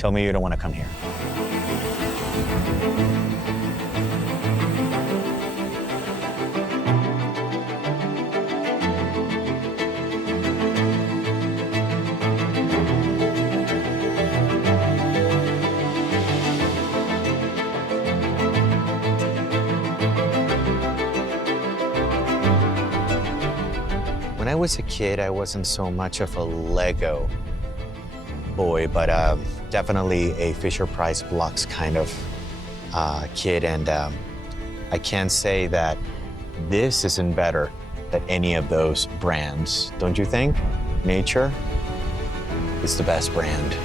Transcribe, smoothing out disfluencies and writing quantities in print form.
Tell me you don't want to come here. When I was a kid, I wasn't so much of a Lego boy, but definitely a Fisher-Price blocks kind of kid. And I can say that this isn't better than any of those brands. Don't you think? Nature is the best brand.